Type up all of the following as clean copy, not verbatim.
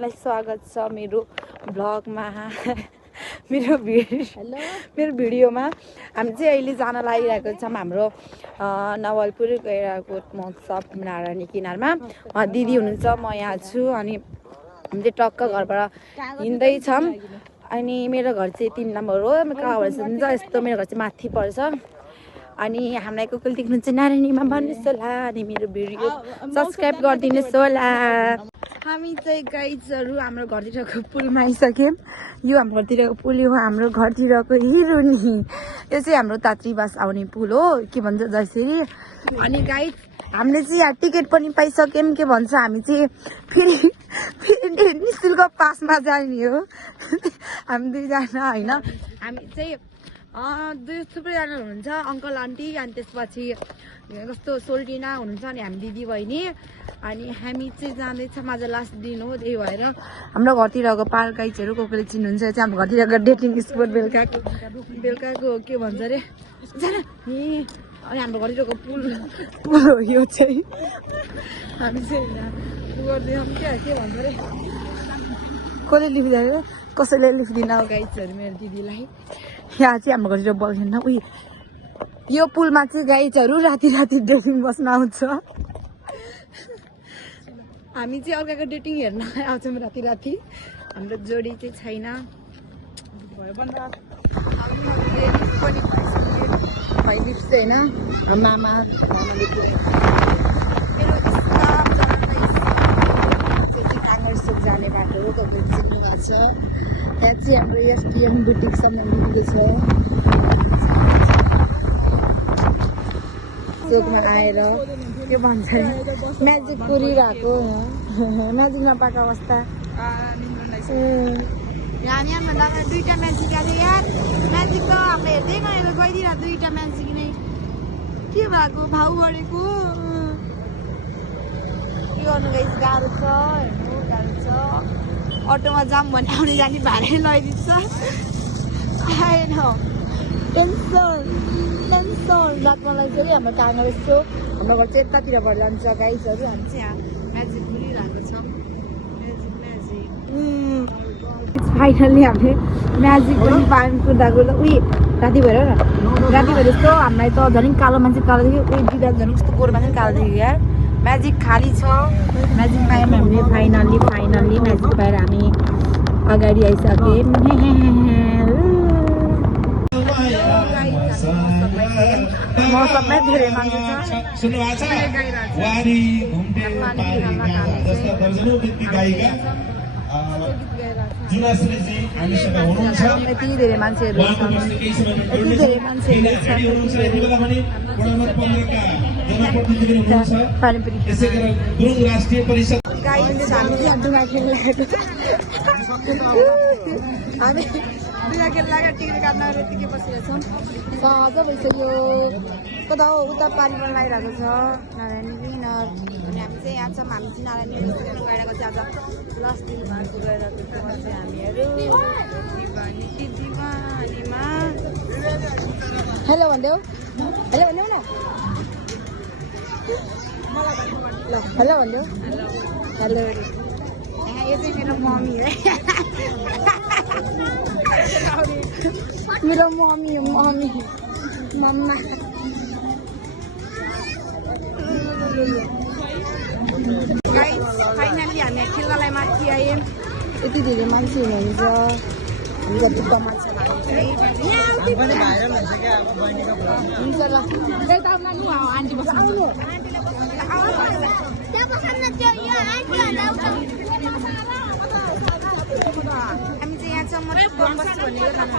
सबैजनालाई स्वागत छ मेरो भ्लगमा मेरो भिडियोमा। हामी चाहिँ अहिले जान लागिरहेको छौँ हाम्रो नवलपुर गैराकोट महोत्सव नारायणी किनारमा। दिदी हुनुहुन्छ, म यहाँ छु अनि हामी चाहिँ टक्क घरबाट हिँड्दैछौँ। अनि मेरो घर चाहिँ 3 नम्बर हो, कहाँबाट हुन्छ यस्तो। मेरो घर चाहिँ माथि पर्छ अनि हामीलाई कोकल देख्नुहुन्छ नारायणीमा भन्नुहोस् होला अनि मेरो भिडियो सब्सक्राइब गरिदिनुहोस् होला। हामी चाहिँ गाइजहरू हाम्रो घरतिरको पुलमा आइसक्यौँ। यो हाम्रो घरतिरको पुल हो, हाम्रो घरतिरको हिरोनी। यो चाहिँ हाम्रो तात्रीबास आउने पुल हो, के भन्छ जसरी। अनि गाइज हामीले चाहिँ यहाँ टिकट पनि पाइसक्यौँ। के भन्छ हामी चाहिँ फेरि निःशुल्क पासमा जाने हो हामी 2 जना होइन। हामी चाहिँ 2 थुप्रैजना हुनुहुन्छ, अङ्कल आन्टी अनि त्यसपछि कस्तो सोल्टिना हुनुहुन्छ अनि हामी दिदी बहिनी। अनि हामी चाहिँ जाँदैछौँ, आज लास्ट दिन हो, त्यही भएर हाम्रो घरतिरको पार्क गाइजहरू कोही चिन्नुहुन्छ। चाहिँ हाम्रो घरतिरको डेटिङ स्पोट बेलुकाको के भन्छ अरे जान। अनि हाम्रो घरतिरको पुल हो यो चाहिँ। हामी चाहिँ गर्दैछौँ के भन्छ अरे कसले लिफिदिएर कसैले लिफिदिन गाइजहरू मेरो दिदीलाई। यहाँ चाहिँ हाम्रो घरतिर बल्दैन। उयो यो पुलमा चाहिँ गाइजहरू राति डेटिङ बस्न आउँछ। हामी चाहिँ अर्काको डेटिङ हेर्न आउँछौँ राति। हाम्रो जोडी चाहिँ छैन। भइलिप्स होइन मामा काङ्ग्रेसचोक जाने बाटो हो, तपाईँ चिन्नु भएको छ। यहाँ चाहिँ हाम्रो एसटिएम बुटिकसम्म पुगेको छ। चोकमा आएर के भन्छ म्याजिक कुरिरहेको म्याजिक नपाएको अवस्था। यहाँमा दादा 2टा म्याजिक आयो यार। म्याजिक त हामीले हेर्दै गएर गइदिएर 2टा म्याजिक नै के भएको भाउ बढेको के गर्नु गाइस। गाह्रो छ हेर्नु, गाह्रो छ। अटोमा जाम भने आउने जाने भाडै लगाइदिन्छ। आएन टेन्सन रात मलाई चाहिँ हाम्रो काङ्ग्रेस चोक, हाम्रो घर चाहिँ यतातिरबाट जान्छ गाइजहरू। हामी चाहिँ यहाँ म्याजिक घुरिरहेको छ। फाइनल्ली हामीले म्याजिक पनि पानी कुदाएको उयो राति भएर यस्तो हामीलाई त झन् कालो मान्छे कालो देख्यो, उयो दिँदा झन् कस्तो गोरो मान्छे कालो देख्यो यार। म्याजिक खाली छ, म्याजिक पायौँ हामीले। फाइनल्ली म्याजिक पाएर हामी अगाडि आइसक्यौँ। मौसममै धेरै मान्छे छ। यति धेरै मान्छेहरू छ। हामी दुई खेल्दा टिकट काट्न यतिकै बसेका छौँ। सहज भइसक्यो। कता हो उता पानीमा लगाइरहेको छ नारायणी किनार। अनि हामी चाहिँ यहाँ छौँ। हामी चाहिँ नारायणी किनारमा गइरहेको छ। आज लास्ट दिन भएको गइरहेको छ चाहिँ हामीहरू। हेलो भनिदेऊ, हेलो भनिदेऊ न, हेलो भनिदेऊ, हेलो। यो चाहिँ मेरो मम्मी है, मेरो मम्मी हो, मम्मा। गाइस फाइनली हामी खेल्नलाई माथि आयौँ। यति धेरै मान्छे हुनुहुन्छ। हामी जति कम मान्छे हुन्छ ल। हामी चाहिँ यहाँ चाहिँ म बस्छु भनेको खाना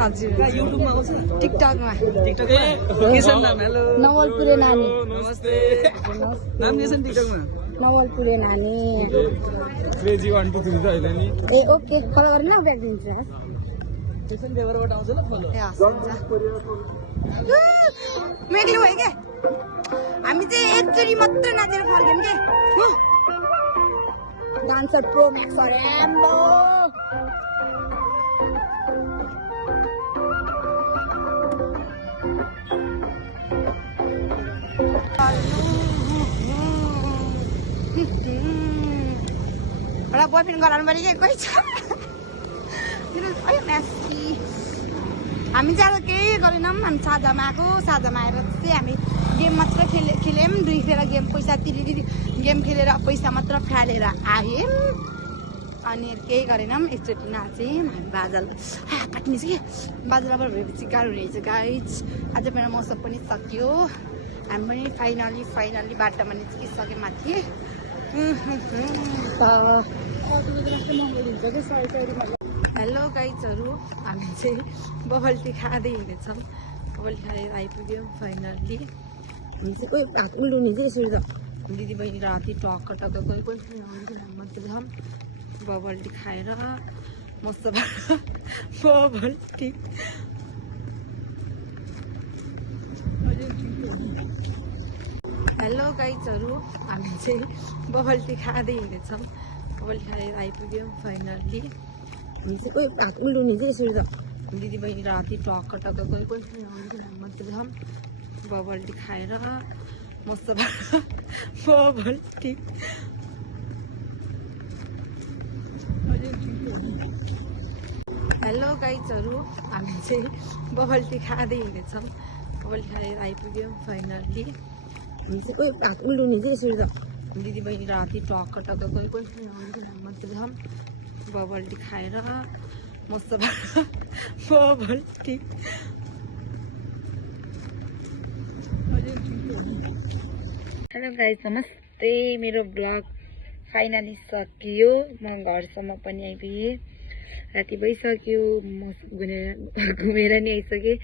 हजुर टिकटकमा नवलपुरे नानी। नवलपुरे नानी ए ओके फलो गरेन ब्याग दिन्छ। मेग्लो भयो क्या। हामी चाहिँ एकचोटि मात्रै नाचेर फर्क्यौँ के। डान्सर प्रो म्याक्स एउटा बोयफ्रेन्ड गराउनु पऱ्यो कि कोही छ म्यासी हामी चाहिँ अब केही गरेनौँ हामी साझामा आएको साझामा आएर चाहिँ हामी गेम मात्र खेल्यौँ 2 फेर गेम पैसा तिरी गेम खेलेर पैसा मात्र फालेर आयौँ अनि केही गरेनौँ एकचोटि नाच्यौँ हामी बादल काट्नेछ कि बादलबाट भएपछि गाह्रो रहेछ गाइज आज मेरो मौसम पनि सक्यो हामी पनि फाइनली बाटोमा निस्किसक्यो माथि हेलो गाइजहरू हामी चाहिँ बबल टी खाँदै हिँडेछौँ बबल टी खाएर आइपुग्यौँ फाइनल्ली हामी चाहिँ कोही हात उल्टाउने चाहिँ यसरी त दिदी बहिनी राति टक्क कोही मतलब बबल टी खाएर मस्त बबल टी हेलो गाइजहरू हामी चाहिँ बबल टी खाँदै हिँडेछौँ बबल टी खाएर आइपुग्यौँ फाइनल्ली हामी चाहिँ कोही हात उल्टाउने चाहिँ यसरी त दिदी बहिनी राति टक्क कोही मतलब बबल टी खाएर मस्त बबल टी हेलो गाइजहरू हामी चाहिँ बबल टी खाँदै हिँडेछौँ बबल टी खाएर आइपुग्यौँ फाइनल्ली हामी चाहिँ कोही हात उल्टाउने चाहिँ यसरी त दिदी बहिनी राति टक्क कोही मतलब बबल टी खाएर मस्त बबल टी हेलो गाइज नमस्ते मेरो ब्लग फाइनली सकियो म घरसम्म पनि आइपुगेँ राति भइसक्यो म घुमेर नि आइसकेँ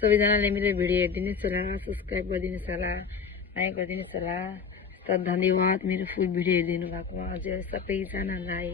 सबैजनाले मेरो भिडियो हेरिदिनुहोस् होला सब्सक्राइब गरिदिनुहोस् होला लाइक गरिदिनुहोस् होला धन्यवाद मेरो फुल भिडियो हेरिदिनु भएको हजुर सबैजनालाई